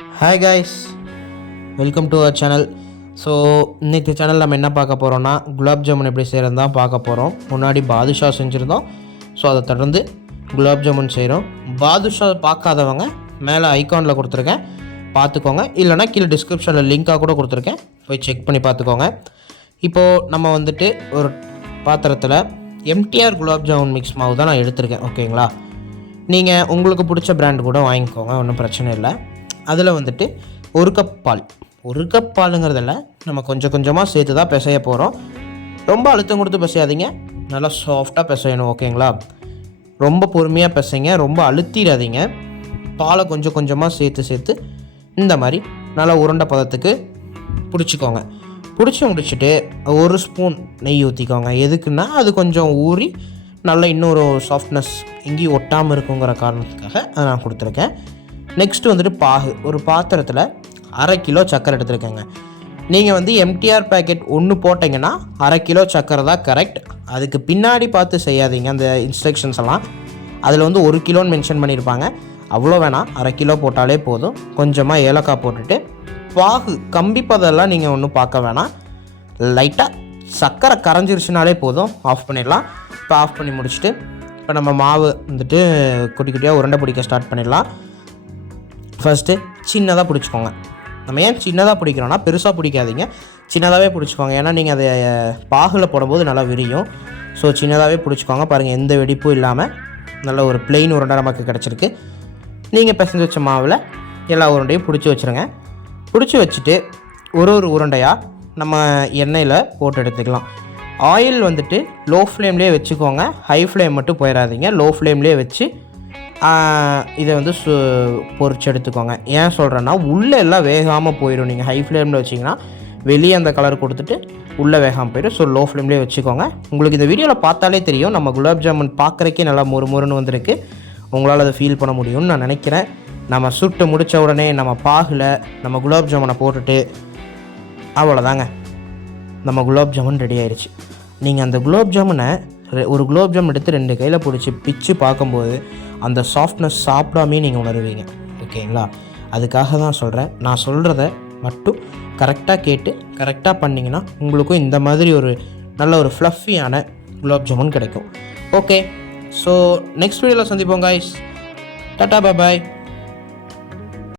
Hi guys welcome to our channel so இன்றைக்கு channel நம்ம என்ன பார்க்க போகிறோம்னா குலாப் ஜாமுன் எப்படி செய்கிறது தான் பார்க்க போகிறோம் முன்னாடி பாதுஷா செஞ்சுருந்தோம். ஸோ அதை தொடர்ந்து குலாப் ஜாமுன் செய்கிறோம் பாதுஷா பார்க்காதவங்க மேலே ஐகானில் கொடுத்துருக்கேன். பார்த்துக்கோங்க. இல்லைனா கீழே டிஸ்கிரிப்ஷனில் லிங்காக கூட கொடுத்துருக்கேன். போய் செக் பண்ணி பார்த்துக்கோங்க. இப்போது நம்ம வந்துட்டு ஒரு பாத்திரத்தில் எம்டிஆர் குலாப் ஜாமுன் மிக்ஸ் மாவு தான் நான் எடுத்திருக்கேன். ஓகேங்களா நீங்கள் உங்களுக்கு பிடிச்ச பிராண்ட் கூட வாங்கிக்கோங்க. ஒன்றும் பிரச்சனை இல்லை. அதில் வந்துட்டு ஒரு கப் பால். ஒரு கப் பாலுங்கிறதில் நம்ம கொஞ்சம் கொஞ்சமாக சேர்த்து தான் பிசைய போகிறோம் ரொம்ப அழுத்தம் கொடுத்து பிசையாதீங்க. நல்லா சாஃப்டாக பிசையணும் ஓகேங்களா ரொம்ப பொறுமையாக பிசைங்க ரொம்ப அழுத்திடாதீங்க. பாலை கொஞ்சம் கொஞ்சமாக சேர்த்து சேர்த்து இந்த மாதிரி நல்லா உருண்டை பதத்துக்கு பிடிச்சிக்கோங்க. பிடிச்சி முடிச்சுட்டு ஒரு ஸ்பூன் நெய் ஊற்றிக்கோங்க எதுக்குன்னா அது கொஞ்சம் ஊறி நல்லா இன்னொரு சாஃப்ட்னஸ் எங்கேயும் ஒட்டாமல் இருக்குங்கிற காரணத்துக்காக அதை நான் கொடுத்துருக்கேன். நெக்ஸ்ட்டு வந்துட்டு பாகு. ஒரு பாத்திரத்தில் அரை கிலோ சக்கரை எடுத்துருக்கேங்க. நீங்கள் வந்து எம்டிஆர் பேக்கெட் ஒன்று போட்டிங்கன்னா அரை கிலோ சக்கரை தான் கரெக்ட் அதுக்கு பின்னாடி பார்த்து செய்யாதீங்க அந்த இன்ஸ்ட்ரக்ஷன்ஸ் எல்லாம். அதில் வந்து ஒரு கிலோன்னு மென்ஷன் பண்ணியிருப்பாங்க அவ்வளோ வேணாம். அரை கிலோ போட்டாலே போதும். கொஞ்சமாக ஏலக்காய் போட்டுட்டு பாகு கம்பி பதெல்லாம் நீங்கள் ஒன்றும் பார்க்க வேணாம். லைட்டாக சர்க்கரை கரைஞ்சிருச்சுனாலே போதும். ஆஃப் பண்ணிடலாம். இப்போ ஆஃப் பண்ணி முடிச்சுட்டு இப்போ நம்ம மாவு வந்துட்டு குட்டி குட்டியாக உருண்டை பிடிக்க ஸ்டார்ட் பண்ணிடலாம். ஃபஸ்ட்டு சின்னதாக பிடிச்சிக்கோங்க. நம்ம ஏன் சின்னதாக பிடிக்கிறோன்னா பெருசாக பிடிக்காதீங்க. சின்னதாகவே பிடிச்சிக்கோங்க. ஏன்னா நீங்கள் அதை பாகில் போடும்போது நல்லா விரியும். ஸோ சின்னதாகவே பிடிச்சிக்கோங்க. பாருங்கள் எந்த வெடிப்பும் இல்லாமல் நல்ல ஒரு பிளெயின் உருண்டை நமக்கு கிடச்சிருக்கு. நீங்கள் பிசைஞ்சு வச்ச மாவில் எல்லா உருண்டையும் பிடிச்சி வச்சுருங்க. பிடிச்சி வச்சுட்டு ஒரு ஒரு உருண்டையாக நம்ம எண்ணெயில் போட்டு எடுத்துக்கலாம். ஆயில் வந்துட்டு லோ ஃப்ளேம்லேயே வச்சுக்கோங்க. ஹை ஃப்ளேம் மட்டும் போயிடாதீங்க. லோ ஃப்ளேம்லேயே வச்சு இதை வந்து சு பொறிச்சு எடுத்துக்கோங்க ஏன் சொல்கிறேன்னா உள்ளே எல்லாம் வேகாமல் போயிடும். நீங்கள் ஹை ஃப்ளேமில் வச்சிங்கன்னா வெளியே அந்த கலர் கொடுத்துட்டு உள்ளே வேகாமல் போயிடும். ஸோ லோ ஃப்ளேம்லேயே வச்சுக்கோங்க. உங்களுக்கு இந்த வீடியோவில் பார்த்தாலே தெரியும். நம்ம குலாப் ஜாமுன் பார்க்குறக்கே நல்லா மொறு மொறுன்னு வந்திருக்கு. உங்களால் அதை ஃபீல் பண்ண முடியும்னு நான் நினைக்கிறேன். நம்ம சுட்டு முடித்த உடனே நம்ம பாகில் நம்ம குலாப் ஜாமுனை போட்டுட்டு அவ்வளோதாங்க. நம்ம குலாப் ஜாமுன் ரெடி ஆயிடுச்சு நீங்கள் அந்த குலாப் ஜாமுனை ஒரு குலாப் ஜாமுன் எடுத்து ரெண்டு கையில் பிடிச்சி பிச்சு பார்க்கும்போது அந்த சாஃப்ட்னஸ் சாப்பிடாமே நீங்கள் உணருவீங்க. ஓகேங்களா? அதுக்காக தான் சொல்கிறேன் நான் சொல்கிறத மட்டும் கரெக்டாக கேட்டு கரெக்டாக பண்ணிங்கன்னா உங்களுக்கும் இந்த மாதிரி ஒரு நல்ல ஒரு ஃப்ளஃபியான குலாப் ஜாமுன் கிடைக்கும். ஓகே. ஸோ நெக்ஸ்ட் வீடியோவில் சந்திப்போம் காய்ஸ் டாட்டா பாய்